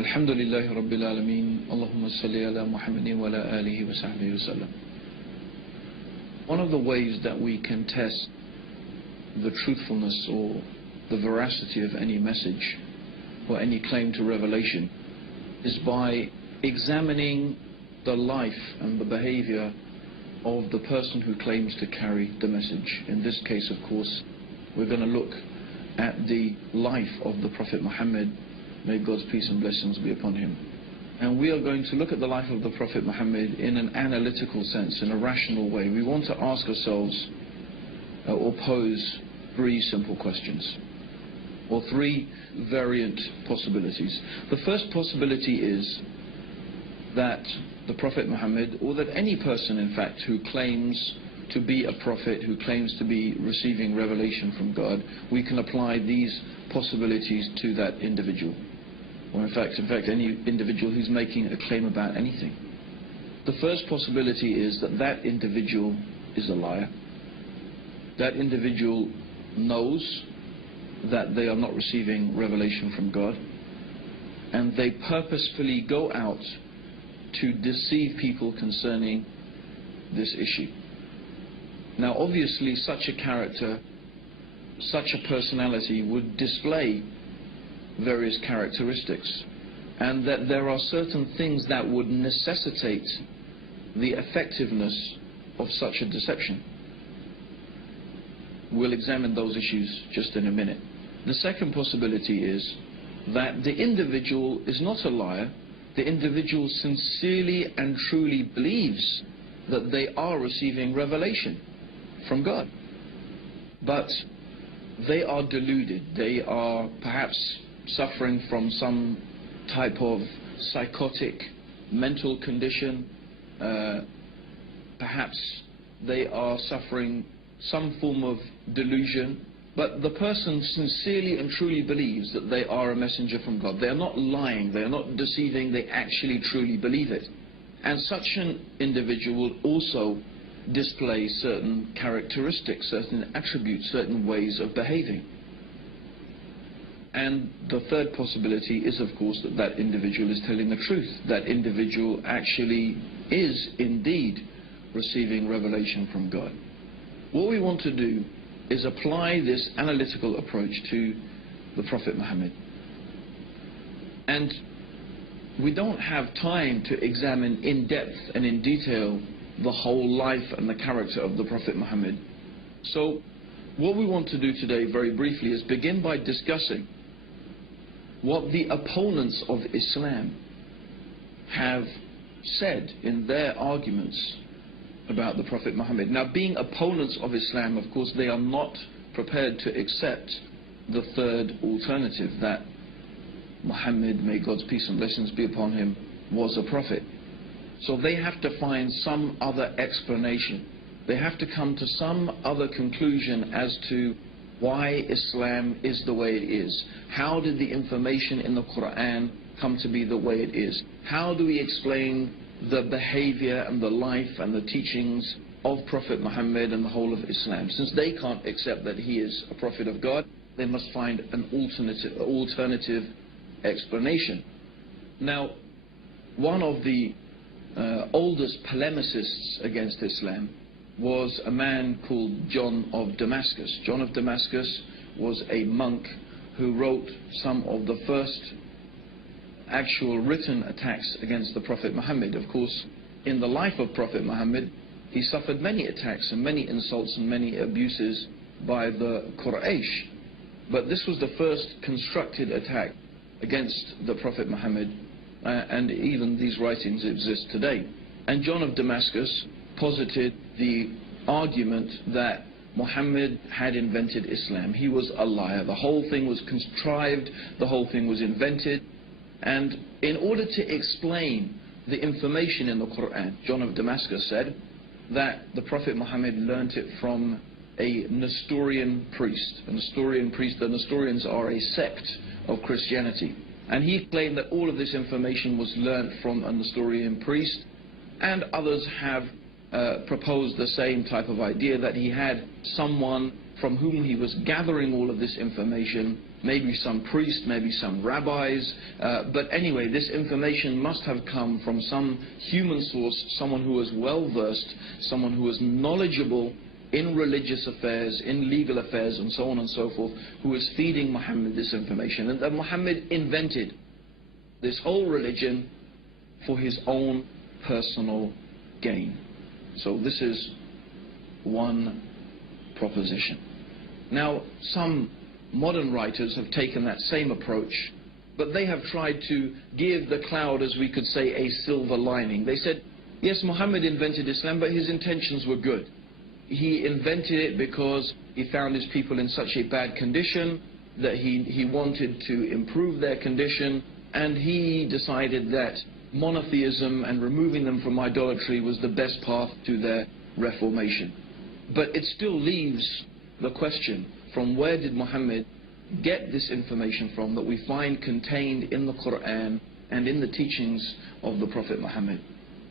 Alhamdulillahi Rabbil Alameen. Allahumma salli ala Muhammadin wa ala alihi wa sahbihi wa sallam. One of the ways that we can test the truthfulness or the veracity of any message or any claim to revelation is by examining the life and the behavior of the person who claims to carry the message. In this case, of course, we're going to look at the life of the Prophet Muhammad. May God's peace and blessings be upon him. And we are going to look at the life of the Prophet Muhammad in an analytical sense, in a rational way. We want to ask ourselves or pose three simple questions, or three variant possibilities. The first possibility is that the Prophet Muhammad, or that any person in fact who claims to be a prophet, who claims to be receiving revelation from God, we can apply these possibilities to that individual, or in fact any individual who's making a claim about anything. The first possibility is that that individual is a liar. That individual knows that they are not receiving revelation from God, and they purposefully go out to deceive people concerning this issue. Now obviously such a character, such a personality would display various characteristics, and that there are certain things that would necessitate the effectiveness of such a deception. We'll examine those issues just in a minute. The second possibility is that the individual is not a liar. The individual sincerely and truly believes that they are receiving revelation from God, but they are deluded. They are perhaps suffering from some type of psychotic mental condition. Perhaps they are suffering some form of delusion, but the person sincerely and truly believes that they are a messenger from God. They are not lying, they are not deceiving, they actually truly believe it. And such an individual will also display certain characteristics, certain attributes, certain ways of behaving. And the third possibility is, of course, that that individual is telling the truth. That individual actually is indeed receiving revelation from God. What we want to do is apply this analytical approach to the Prophet Muhammad. And we don't have time to examine in depth and in detail the whole life and the character of the Prophet Muhammad. So what we want to do today, very briefly, is begin by discussing what the opponents of Islam have said in their arguments about the Prophet Muhammad. Now, being opponents of Islam, of course, they are not prepared to accept the third alternative, that Muhammad, may God's peace and blessings be upon him, was a prophet. So they have to find some other explanation. They have to come to some other conclusion as to why Islam is the way it is. How did the information in the Quran come to be the way it is? How do we explain the behavior and the life and the teachings of Prophet Muhammad and the whole of Islam? Since they can't accept that he is a prophet of God, they must find an alternative explanation. Now, one of the oldest polemicists against Islam was a man called John of Damascus. John of Damascus was a monk who wrote some of the first actual written attacks against the Prophet Muhammad. Of course, in the life of Prophet Muhammad, he suffered many attacks and many insults and many abuses by the Quraysh. But this was the first constructed attack against the Prophet Muhammad, and even these writings exist today. And John of Damascus posited the argument that Muhammad had invented Islam. He was a liar. The whole thing was contrived, the whole thing was invented. And in order to explain the information in the Quran, John of Damascus said that the Prophet Muhammad learnt it from a Nestorian priest. A Nestorian priest, the Nestorians are a sect of Christianity. And he claimed that all of this information was learnt from a Nestorian priest, and others have proposed the same type of idea, that he had someone from whom he was gathering all of this information, maybe some priest, maybe some rabbis, but anyway, this information must have come from some human source, someone who was well versed, someone who was knowledgeable in religious affairs, in legal affairs, and so on and so forth, who was feeding Muhammad this information. And that Muhammad invented this whole religion for his own personal gain. So this is one proposition. Now, some modern writers have taken that same approach, but they have tried to give the cloud, as we could say, a silver lining. They said, yes, Muhammad invented Islam, but his intentions were good. He invented it because he found his people in such a bad condition that he wanted to improve their condition, and he decided that monotheism and removing them from idolatry was the best path to their reformation. But it still leaves the question, from where did Muhammad get this information from that we find contained in the Quran and in the teachings of the Prophet Muhammad?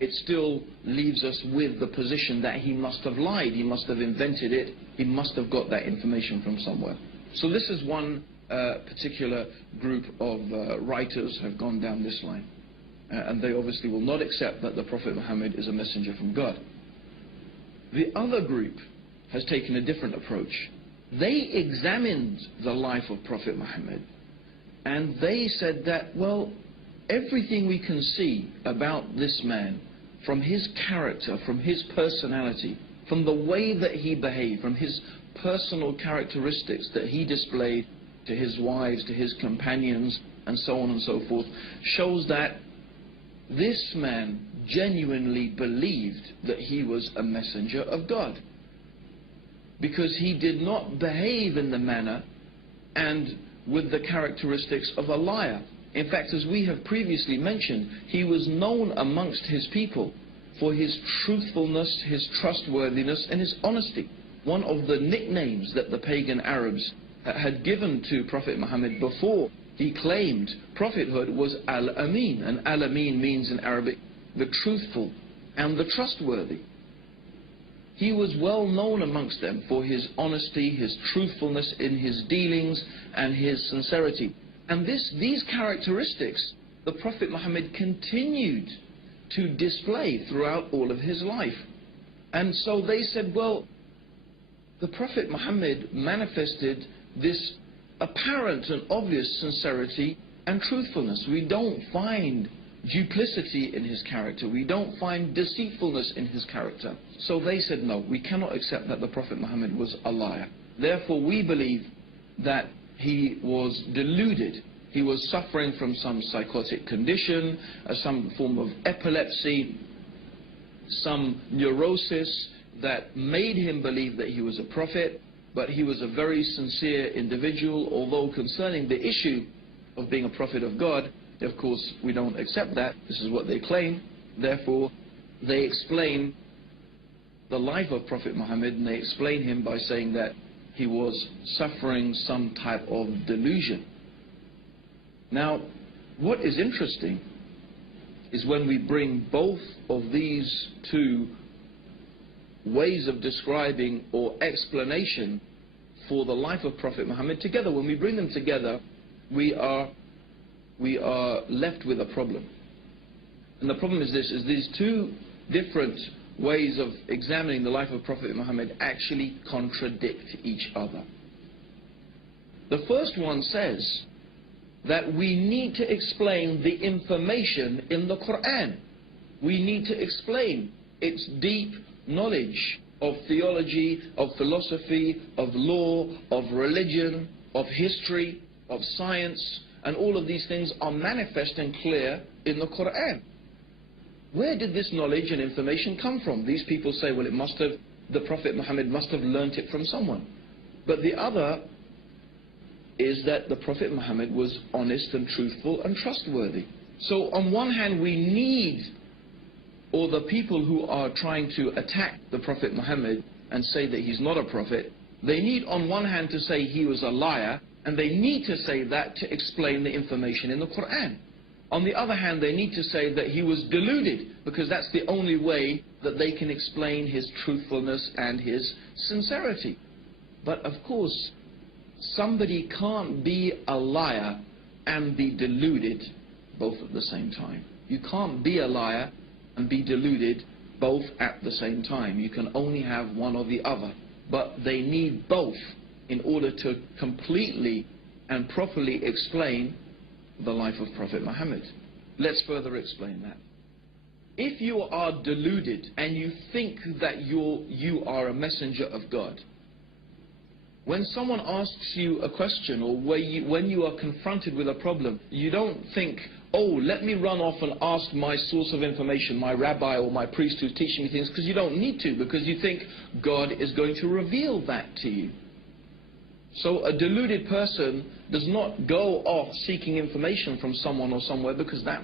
It still leaves us with the position that he must have lied, he must have invented it, he must have got that information from somewhere. So this is one particular group of writers have gone down this line. And they obviously will not accept that the Prophet Muhammad is a messenger from God. The other group has taken a different approach. They examined the life of Prophet Muhammad, and they said that, well, everything we can see about this man, from his character, from his personality, from the way that he behaved, from his personal characteristics that he displayed to his wives, to his companions, and so on and so forth, shows that this man genuinely believed that he was a messenger of God, because he did not behave in the manner and with the characteristics of a liar. In fact, as we have previously mentioned, he was known amongst his people for his truthfulness, his trustworthiness, and his honesty. One of the nicknames that the pagan Arabs had given to Prophet Muhammad before he claimed prophethood was Al-Amin. And Al-Amin means in Arabic the truthful and the trustworthy. He was well known amongst them for his honesty, his truthfulness in his dealings, and his sincerity. And these characteristics the Prophet Muhammad continued to display throughout all of his life. And so they said, well, the Prophet Muhammad manifested this apparent and obvious sincerity and truthfulness. We don't find duplicity in his character. We don't find deceitfulness in his character. So they said, no, we cannot accept that the Prophet Muhammad was a liar. Therefore, we believe that he was deluded. He was suffering from some psychotic condition, some form of epilepsy, some neurosis that made him believe that he was a prophet, but he was a very sincere individual, although concerning the issue of being a prophet of God, of course, we don't accept that. This is what they claim. Therefore, they explain the life of Prophet Muhammad, and they explain him by saying that he was suffering some type of delusion. Now, what is interesting is when we bring both of these two ways of describing or explanation for the life of Prophet Muhammad together, when we bring them together, we are left with a problem. And the problem is this, is these two different ways of examining the life of Prophet Muhammad actually contradict each other. The first one says that we need to explain the information in the Quran. We need to explain its deep knowledge of theology, of philosophy, of law, of religion, of history, of science, and all of these things are manifest and clear in the Quran. Where did this knowledge and information come from? These people say, well, the Prophet Muhammad must have learnt it from someone. But the other is that the Prophet Muhammad was honest and truthful and trustworthy. So on one hand, we need, or the people who are trying to attack the Prophet Muhammad and say that he's not a prophet, they need on one hand to say he was a liar, and they need to say that to explain the information in the Quran. On the other hand, they need to say that he was deluded, because that's the only way that they can explain his truthfulness and his sincerity. But of course, somebody can't be a liar and be deluded both at the same time. You can't be a liar and be deluded both at the same time. You can only have one or the other. But they need both in order to completely and properly explain the life of Prophet Muhammad. Let's further explain that. If you are deluded and you think that you are a messenger of God, when someone asks you a question, or when you are confronted with a problem, you don't think, oh, let me run off and ask my source of information, my rabbi or my priest who's teaching me things, because you don't need to, because you think God is going to reveal that to you. So a deluded person does not go off seeking information from someone or somewhere, because that